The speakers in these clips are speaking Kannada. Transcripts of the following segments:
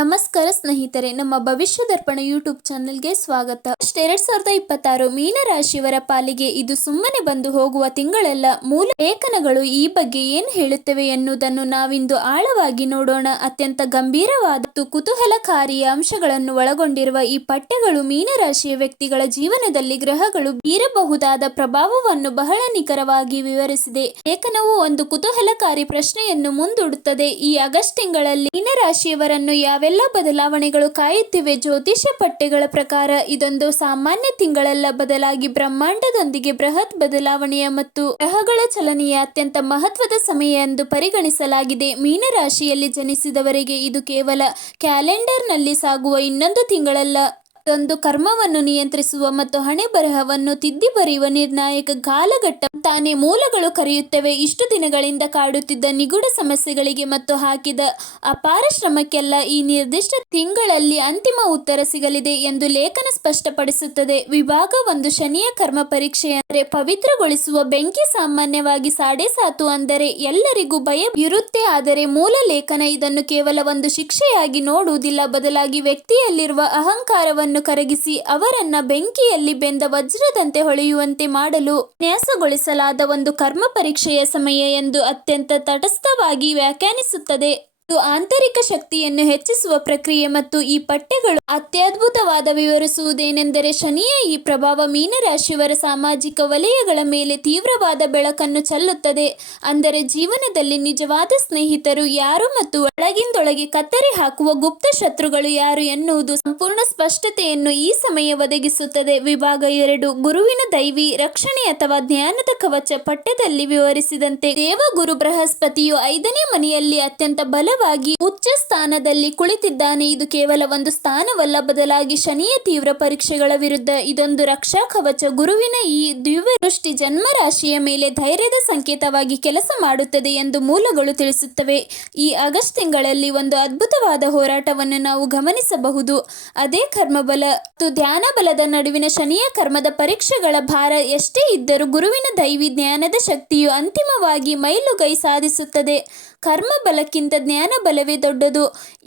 ನಮಸ್ಕಾರ ಸ್ನೇಹಿತರೆ, ನಮ್ಮ ಭವಿಷ್ಯ ದರ್ಪಣ ಯೂಟ್ಯೂಬ್ ಚಾನೆಲ್ಗೆ ಸ್ವಾಗತ. 2026 ಮೀನ ರಾಶಿಯವರ ಪಾಲಿಗೆ ಇದು ಸುಮ್ಮನೆ ಬಂದು ಹೋಗುವ ತಿಂಗಳಲ್ಲ. ಮೂಲ ಲೇಖನಗಳು ಈ ಬಗ್ಗೆ ಏನು ಹೇಳುತ್ತವೆ ಎನ್ನುವುದನ್ನು ನಾವಿಂದು ಆಳವಾಗಿ ನೋಡೋಣ. ಅತ್ಯಂತ ಗಂಭೀರವಾದ ಮತ್ತು ಕುತೂಹಲಕಾರಿಯ ಅಂಶಗಳನ್ನು ಒಳಗೊಂಡಿರುವ ಈ ಪಠ್ಯಗಳು ಮೀನರಾಶಿಯ ವ್ಯಕ್ತಿಗಳ ಜೀವನದಲ್ಲಿ ಗ್ರಹಗಳು ಬೀರಬಹುದಾದ ಪ್ರಭಾವವನ್ನು ಬಹಳ ನಿಖರವಾಗಿ ವಿವರಿಸಿದೆ. ಲೇಖನವು ಒಂದು ಕುತೂಹಲಕಾರಿ ಪ್ರಶ್ನೆಯನ್ನು ಮುಂದೂಡುತ್ತದೆ. ಈ ಆಗಸ್ಟ್ ತಿಂಗಳಲ್ಲಿ ಮೀನರಾಶಿಯವರನ್ನು ಯಾವೆಲ್ಲ ಬದಲಾವಣೆಗಳು ಕಾಯುತ್ತಿವೆ? ಜ್ಯೋತಿಷ್ಯ ಪಠ್ಯಗಳ ಪ್ರಕಾರ ಇದೊಂದು ಸಾಮಾನ್ಯ ತಿಂಗಳಲ್ಲ, ಬದಲಾಗಿ ಬ್ರಹ್ಮಾಂಡದೊಂದಿಗೆ ಬೃಹತ್ ಬದಲಾವಣೆಯ ಮತ್ತು ಗ್ರಹಗಳ ಚಲನೆಯ ಅತ್ಯಂತ ಮಹತ್ವದ ಸಮಯ ಎಂದು ಪರಿಗಣಿಸಲಾಗಿದೆ. ಮೀನರಾಶಿಯಲ್ಲಿ ಜನಿಸಿದವರಿಗೆ ಇದು ಕೇವಲ ಕ್ಯಾಲೆಂಡರ್ನಲ್ಲಿ ಸಾಗುವ ಇನ್ನೊಂದು ತಿಂಗಳಲ್ಲ, ಇದೊಂದು ಕರ್ಮವನ್ನು ನಿಯಂತ್ರಿಸುವ ಮತ್ತು ಹಣೆ ಬರಹವನ್ನು ತಿದ್ದಿ ಬರೆಯುವ ನಿರ್ಣಾಯಕ ಕಾಲಘಟ್ಟ ತಾನೇ ಮೂಲಗಳು ಕರೆಯುತ್ತವೆ. ಇಷ್ಟು ದಿನಗಳಿಂದ ಕಾಡುತ್ತಿದ್ದ ನಿಗೂಢ ಸಮಸ್ಯೆಗಳಿಗೆ ಮತ್ತು ಹಾಕಿದ ಅಪಾರ ಶ್ರಮಕ್ಕೆಲ್ಲ ಈ ನಿರ್ದಿಷ್ಟ ತಿಂಗಳಲ್ಲಿ ಅಂತಿಮ ಉತ್ತರ ಸಿಗಲಿದೆ ಎಂದು ಲೇಖನ ಸ್ಪಷ್ಟಪಡಿಸುತ್ತದೆ. ವಿಭಾಗ 1, ಶನಿಯ ಕರ್ಮ ಪರೀಕ್ಷೆ ಅಂದರೆ ಪವಿತ್ರಗೊಳಿಸುವ ಬೆಂಕಿ. ಸಾಮಾನ್ಯವಾಗಿ ಸಾಡೆಸಾತು ಅಂದರೆ ಎಲ್ಲರಿಗೂ ಭಯ ಇರುತ್ತೆ, ಆದರೆ ಮೂಲ ಲೇಖನ ಇದನ್ನು ಕೇವಲ ಒಂದು ಶಿಕ್ಷೆಯಾಗಿ ನೋಡುವುದಿಲ್ಲ, ಬದಲಾಗಿ ವ್ಯಕ್ತಿಯಲ್ಲಿರುವ ಅಹಂಕಾರವನ್ನು ಕರಗಿಸಿ ಅವರನ್ನ ಬೆಂಕಿಯಲ್ಲಿ ಬೆಂದ ವಜ್ರದಂತೆ ಹೊಳೆಯುವಂತೆ ಮಾಡಲು ನ್ಯಾಸಗೊಳಿಸಲಾದ ಒಂದು ಕರ್ಮ ಪರೀಕ್ಷೆಯ ಸಮಯ ಎಂದು ಅತ್ಯಂತ ತಟಸ್ಥವಾಗಿ ವ್ಯಾಖ್ಯಾನಿಸುತ್ತದೆ. ಇದು ಆಂತರಿಕ ಶಕ್ತಿಯನ್ನು ಹೆಚ್ಚಿಸುವ ಪ್ರಕ್ರಿಯೆ ಮತ್ತು ಈ ಪಠ್ಯಗಳು ಅತ್ಯದ್ಭುತವಾದ ವಿವರಿಸುವುದೇನೆಂದರೆ ಶನಿಯ ಈ ಪ್ರಭಾವ ಮೀನರಾಶಿಯವರ ಸಾಮಾಜಿಕ ವಲಯಗಳ ಮೇಲೆ ತೀವ್ರವಾದ ಬೆಳಕನ್ನು ಚೆಲ್ಲುತ್ತದೆ. ಅಂದರೆ ಜೀವನದಲ್ಲಿ ನಿಜವಾದ ಸ್ನೇಹಿತರು ಯಾರು ಮತ್ತು ಒಳಗಿಂದೊಳಗೆ ಕತ್ತರಿ ಹಾಕುವ ಗುಪ್ತ ಶತ್ರುಗಳು ಯಾರು ಎನ್ನುವುದು ಸಂಪೂರ್ಣ ಸ್ಪಷ್ಟತೆಯನ್ನು ಈ ಸಮಯ ಒದಗಿಸುತ್ತದೆ. ವಿಭಾಗ 2, ಗುರುವಿನ ದೈವಿ ರಕ್ಷಣೆ ಅಥವಾ ಜ್ಞಾನದ ಕವಚ. ಪಠ್ಯದಲ್ಲಿ ವಿವರಿಸಿದಂತೆ ದೇವಗುರು ಬೃಹಸ್ಪತಿಯು 5ನೇ ಮನೆಯಲ್ಲಿ ಅತ್ಯಂತ ಬಲವಾಗಿ ಉಚ್ಚ ಸ್ಥಾನದಲ್ಲಿ ಕುಳಿತಿದ್ದಾನೆ. ಇದು ಕೇವಲ ಒಂದು ಸ್ಥಾನವಲ್ಲ, ಬದಲಾಗಿ ಶನಿಯ ತೀವ್ರ ಪರೀಕ್ಷೆಗಳ ವಿರುದ್ಧ ಇದೊಂದು ರಕ್ಷಾ ಕವಚ. ಗುರುವಿನ ಈ ದಿವ್ಯ ದೃಷ್ಟಿ ಜನ್ಮ ರಾಶಿಯ ಮೇಲೆ ಧೈರ್ಯದ ಸಂಕೇತವಾಗಿ ಕೆಲಸ ಮಾಡುತ್ತದೆ ಎಂದು ಮೂಲಗಳು ತಿಳಿಸುತ್ತವೆ. ಈ ಆಗಸ್ಟ್ ತಿಂಗಳಲ್ಲಿ ಒಂದು ಅದ್ಭುತವಾದ ಹೋರಾಟವನ್ನು ನಾವು ಗಮನಿಸಬಹುದು. ಅದೇ ಕರ್ಮಬಲ ಮತ್ತು ಧ್ಯಾನ ಬಲದ ನಡುವಿನ ಶನಿಯ ಕರ್ಮದ ಪರೀಕ್ಷೆಗಳ ಭಾರ ಎಷ್ಟೇ ಇದ್ದರೂ ಗುರುವಿನ ದೈವಿ ಜ್ಞಾನದ ಶಕ್ತಿಯು ಅಂತಿಮವಾಗಿ ಮೈಲುಗೈ ಸಾಧಿಸುತ್ತದೆ. ಕರ್ಮ ಬಲಕ್ಕಿಂತ ಜ್ಞಾನ ಬಲವೇ ದೊಡ್ಡದು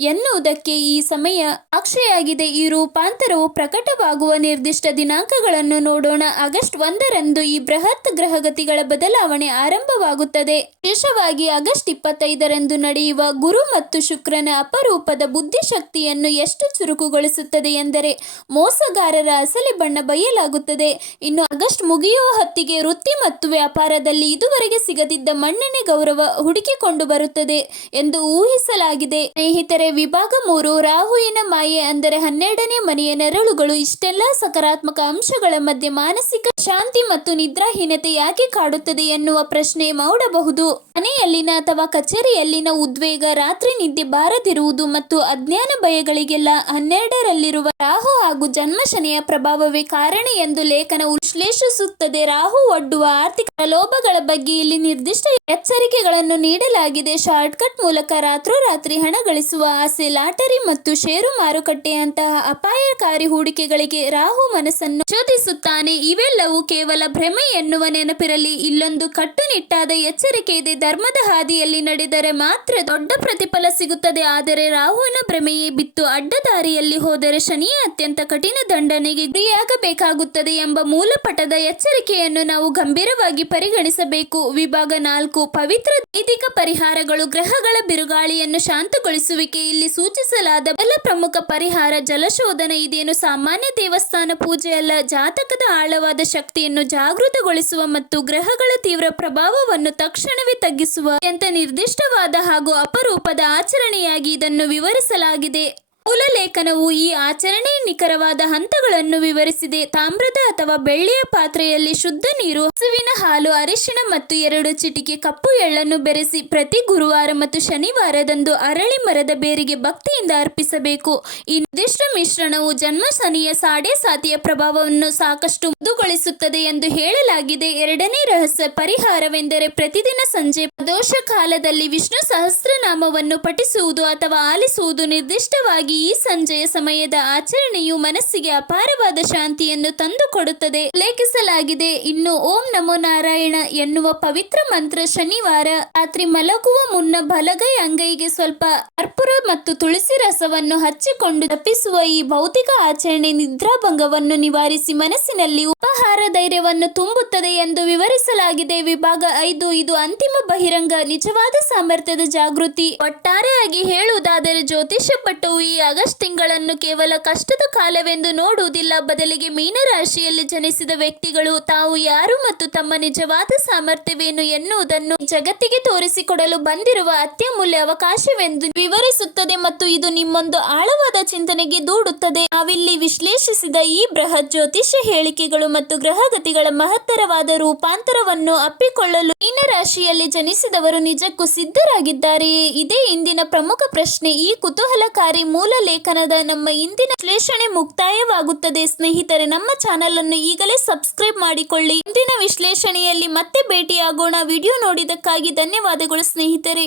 ಎನ್ನುವುದಕ್ಕೆ ಈ ಸಮಯ ಸಾಕ್ಷಿಯಾಗಿದೆ. ಈ ರೂಪಾಂತರವು ಪ್ರಕಟವಾಗುವ ನಿರ್ದಿಷ್ಟ ದಿನಾಂಕಗಳನ್ನು ನೋಡೋಣ. ಆಗಸ್ಟ್ 1ರಂದು ಈ ಬೃಹತ್ ಗ್ರಹಗತಿಗಳ ಬದಲಾವಣೆ ಆರಂಭವಾಗುತ್ತದೆ. ವಿಶೇಷವಾಗಿ ಆಗಸ್ಟ್ 25ರಂದು ನಡೆಯುವ ಗುರು ಮತ್ತು ಶುಕ್ರನ ಅಪರೂಪದ ಬುದ್ಧಿಶಕ್ತಿಯನ್ನು ಎಷ್ಟು ಚುರುಕುಗೊಳಿಸುತ್ತದೆ ಎಂದರೆ ಮೋಸಗಾರರ ಅಸಲಿ ಬಣ್ಣ ಬಯಲಾಗುತ್ತದೆ. ಇನ್ನು ಆಗಸ್ಟ್ ಮುಗಿಯುವ ಹೊತ್ತಿಗೆ ವೃತ್ತಿ ಮತ್ತು ವ್ಯಾಪಾರದಲ್ಲಿ ಇದುವರೆಗೆ ಸಿಗದಿದ್ದ ಮನ್ನಣೆ, ಗೌರವ ಹುಡುಕಿಕೊಂಡು ಬರುತ್ತದೆ ಎಂದು ಊಹಿಸಲಾಗಿದೆ. ಸ್ನೇಹಿತರೆ, ವಿಭಾಗ 3, ರಾಹುವಿನ ಮಾಯೆ ಅಂದರೆ 12ನೇ ಮನೆಯ ನೆರಳುಗಳು. ಇಷ್ಟೆಲ್ಲ ಸಕಾರಾತ್ಮಕ ಅಂಶಗಳ ಮಧ್ಯೆ ಮಾನಸಿಕ ಶಾಂತಿ ಮತ್ತು ನಿದ್ರಾಹೀನತೆ ಯಾಕೆ ಕಾಡುತ್ತದೆ ಎನ್ನುವ ಪ್ರಶ್ನೆ ಮೂಡಬಹುದು. ಮನೆಯಲ್ಲಿನ ಅಥವಾ ಕಚೇರಿಯಲ್ಲಿನ ಉದ್ವೇಗ, ರಾತ್ರಿ ನಿದ್ದೆ ಬಾರದಿರುವುದು ಮತ್ತು ಅಜ್ಞಾನ ಭಯಗಳಿಗೆಲ್ಲ 12ರಲ್ಲಿರುವ ರಾಹು ಹಾಗೂ ಜನ್ಮ ಶನಿಯ ಪ್ರಭಾವವೇ ಕಾರಣ ಎಂದು ಲೇಖನ ವಿಶ್ಲೇಷಿಸುತ್ತದೆ. ರಾಹು ಒಡ್ಡುವ ಆರ್ಥಿಕ ಪ್ರಲೋಭಗಳ ಬಗ್ಗೆ ಇಲ್ಲಿ ನಿರ್ದಿಷ್ಟ ಎಚ್ಚರಿಕೆಗಳನ್ನು ನೀಡಲಾಗಿದೆ. ಶಾರ್ಟ್ಕಟ್ ಮೂಲಕ ರಾತ್ರೋರಾತ್ರಿ ಹಣ ಗಳಿಸುವ ಆಸೆ, ಲಾಟರಿ ಮತ್ತು ಷೇರು ಮಾರುಕಟ್ಟೆಯಂತಹ ಅಪಾಯಕಾರಿ ಹೂಡಿಕೆಗಳಿಗೆ ರಾಹು ಮನಸ್ಸನ್ನು ಶೋಧಿಸುತ್ತಾನೆ. ಇವೆಲ್ಲವೂ ಕೇವಲ ಭ್ರಮೆ ಎನ್ನುವ ನೆನಪಿರಲಿ. ಇಲ್ಲೊಂದು ಕಟ್ಟುನಿಟ್ಟಾದ ಎಚ್ಚರಿಕೆ ಇದೆ. ಧರ್ಮದ ಹಾದಿಯಲ್ಲಿ ನಡೆದರೆ ಮಾತ್ರ ದೊಡ್ಡ ಪ್ರತಿಫಲ ಸಿಗುತ್ತದೆ, ಆದರೆ ರಾಹುವಿನ ಭ್ರಮೆಯೇ ಬಿತ್ತು ಅಡ್ಡದಾರಿಯಲ್ಲಿ ಹೋದರೆ ಶನಿಯ ಅತ್ಯಂತ ಕಠಿಣ ದಂಡನೆಗೆ ಗುರಿಯಾಗಬೇಕಾಗುತ್ತದೆ ಎಂಬ ಮೂಲಪಟದ ಎಚ್ಚರಿಕೆಯನ್ನು ನಾವು ಗಂಭೀರವಾಗಿ ಪರಿಗಣಿಸಬೇಕು. ವಿಭಾಗ 4, ಪವಿತ್ರ ನೈತಿಕ ಪರಿಹಾರಗಳು. ಗ್ರಹಗಳ ಬಿರುಗಾಳಿಯನ್ನು ಶಾಂತಗೊಳಿಸುವಿಕೆ. ಇಲ್ಲಿ ಸೂಚಿಸಲಾದ ಮೊದಲ ಪ್ರಮುಖ ಪರಿಹಾರ ಜಲಶೋಧನ. ಇದೇನು ಸಾಮಾನ್ಯ ದೇವಸ್ಥಾನ ಪೂಜೆ ಅಲ್ಲ, ಜಾತಕದ ಆಳವಾದ ಶಕ್ತಿಯನ್ನು ಜಾಗೃತಗೊಳಿಸುವ ಮತ್ತು ಗ್ರಹಗಳ ತೀವ್ರ ಪ್ರಭಾವವನ್ನು ತಕ್ಷಣವೇ ತಗ್ಗಿಸುವ ಅತ್ಯಂತ ನಿರ್ದಿಷ್ಟವಾದ ಹಾಗೂ ಅಪರೂಪದ ಆಚರಣೆಯಾಗಿ ಇದನ್ನು ವಿವರಿಸಲಾಗಿದೆ. ಮೂಲ ಲೇಖನವು ಈ ಆಚರಣೆಯ ನಿಖರವಾದ ಹಂತಗಳನ್ನು ವಿವರಿಸಿದೆ. ತಾಮ್ರದ ಅಥವಾ ಬೆಳ್ಳಿಯ ಪಾತ್ರೆಯಲ್ಲಿ ಶುದ್ಧ ನೀರು, ಹಸುವಿನ ಹಾಲು, ಅರಿಶಿಣ ಮತ್ತು 2 ಚಿಟಿಕೆ ಕಪ್ಪು ಎಳ್ಳನ್ನು ಬೆರೆಸಿ ಪ್ರತಿ ಗುರುವಾರ ಮತ್ತು ಶನಿವಾರದಂದು ಅರಳಿ ಮರದ ಬೇರಿಗೆ ಭಕ್ತಿಯಿಂದ ಅರ್ಪಿಸಬೇಕು. ಈ ನಿರ್ದಿಷ್ಟ ಮಿಶ್ರಣವು ಜನ್ಮ ಶನಿಯ ಸಾಡೆಸಾತಿಯ ಪ್ರಭಾವವನ್ನು ಸಾಕಷ್ಟು ಮೃದುಗೊಳಿಸುತ್ತದೆ ಎಂದು ಹೇಳಲಾಗಿದೆ. 2ನೇ ರಹಸ್ಯ ಪರಿಹಾರವೆಂದರೆ ಪ್ರತಿದಿನ ಸಂಜೆ ಪ್ರದೋಷ ಕಾಲದಲ್ಲಿ ವಿಷ್ಣು ಸಹಸ್ರನಾಮವನ್ನು ಪಠಿಸುವುದು ಅಥವಾ ಆಲಿಸುವುದು. ನಿರ್ದಿಷ್ಟವಾಗಿ ಹಾಗಾಗಿ ಈ ಸಂಜೆಯ ಸಮಯದ ಆಚರಣೆಯು ಮನಸ್ಸಿಗೆ ಅಪಾರವಾದ ಶಾಂತಿಯನ್ನು ತಂದುಕೊಡುತ್ತದೆ ಉಲ್ಲೇಖಿಸಲಾಗಿದೆ. ಇನ್ನು ಓಂ ನಮೋ ನಾರಾಯಣ ಎನ್ನುವ ಪವಿತ್ರ ಮಂತ್ರ ಶನಿವಾರ ರಾತ್ರಿ ಮಲಗುವ ಮುನ್ನ ಬಲಗೈ ಅಂಗೈಗೆ ಸ್ವಲ್ಪ ಕರ್ಪೂರ ಮತ್ತು ತುಳಸಿ ರಸವನ್ನು ಹಚ್ಚಿಕೊಂಡು ಜಪಿಸುವ ಈ ಭೌತಿಕ ಆಚರಣೆ ನಿದ್ರಾಭಂಗವನ್ನು ನಿವಾರಿಸಿ ಮನಸ್ಸಿನಲ್ಲಿ ಉಪಹಾರ ಧೈರ್ಯವನ್ನು ತುಂಬುತ್ತದೆ ಎಂದು ವಿವರಿಸಲಾಗಿದೆ. ವಿಭಾಗ 5 ಇದು ಅಂತಿಮ ಬಹಿರಂಗ ನಿಜವಾದ ಸಾಮರ್ಥ್ಯದ ಜಾಗೃತಿ. ಒಟ್ಟಾರೆಯಾಗಿ ಹೇಳುವುದಾದರೆ ಜ್ಯೋತಿಷ್ಯ ಪಟ್ಟವು ಈ ಆಗಸ್ಟ್ ತಿಂಗಳನ್ನು ಕೇವಲ ಕಷ್ಟದ ಕಾಲವೆಂದು ನೋಡುವುದಿಲ್ಲ. ಬದಲಿಗೆ ಮೀನರಾಶಿಯಲ್ಲಿ ಜನಿಸಿದ ವ್ಯಕ್ತಿಗಳು ತಾವು ಯಾರು ಮತ್ತು ತಮ್ಮ ನಿಜವಾದ ಸಾಮರ್ಥ್ಯವೇನು ಎನ್ನುವುದನ್ನು ಜಗತ್ತಿಗೆ ತೋರಿಸಿಕೊಡಲು ಬಂದಿರುವ ಅತ್ಯಮೂಲ್ಯ ಅವಕಾಶವೆಂದು ವಿವರಿಸುತ್ತದೆ ಮತ್ತು ಇದು ನಿಮ್ಮೊಂದು ಆಳವಾದ ಚಿಂತನೆಗೆ ದೂಡುತ್ತದೆ. ನಾವಿಲ್ಲಿ ವಿಶ್ಲೇಷಿಸಿದ ಈ ಬೃಹತ್ ಜ್ಯೋತಿಷ್ಯ ಹೇಳಿಕೆಗಳು ಮತ್ತು ಗ್ರಹಗತಿಗಳ ಮಹತ್ತರವಾದ ರೂಪಾಂತರವನ್ನು ಅಪ್ಪಿಕೊಳ್ಳಲು ಮೀನರಾಶಿಯಲ್ಲಿ ಜನಿಸಿದವರು ನಿಜಕ್ಕೂ ಸಿದ್ಧರಾಗಿದ್ದಾರೆಯೇ? ಇದೇ ಇಂದಿನ ಪ್ರಮುಖ ಪ್ರಶ್ನೆ. ಈ ಕುತೂಹಲಕಾರಿ ಮೂಲ ಲೇಖನದ ನಮ್ಮ ಇಂದಿನ ವಿಶ್ಲೇಷಣೆ ಮುಕ್ತಾಯವಾಗುತ್ತದೆ. ಸ್ನೇಹಿತರೆ, ನಮ್ಮ ಚಾನೆಲ್ ಅನ್ನು ಈಗಲೇ ಸಬ್ಸ್ಕ್ರೈಬ್ ಮಾಡಿಕೊಳ್ಳಿ. ಇಂದಿನ ವಿಶ್ಲೇಷಣೆಯಲ್ಲಿ ಮತ್ತೆ ಭೇಟಿಯಾಗೋಣ. ವಿಡಿಯೋ ನೋಡಿದ್ದಕ್ಕಾಗಿ ಧನ್ಯವಾದಗಳು ಸ್ನೇಹಿತರೆ.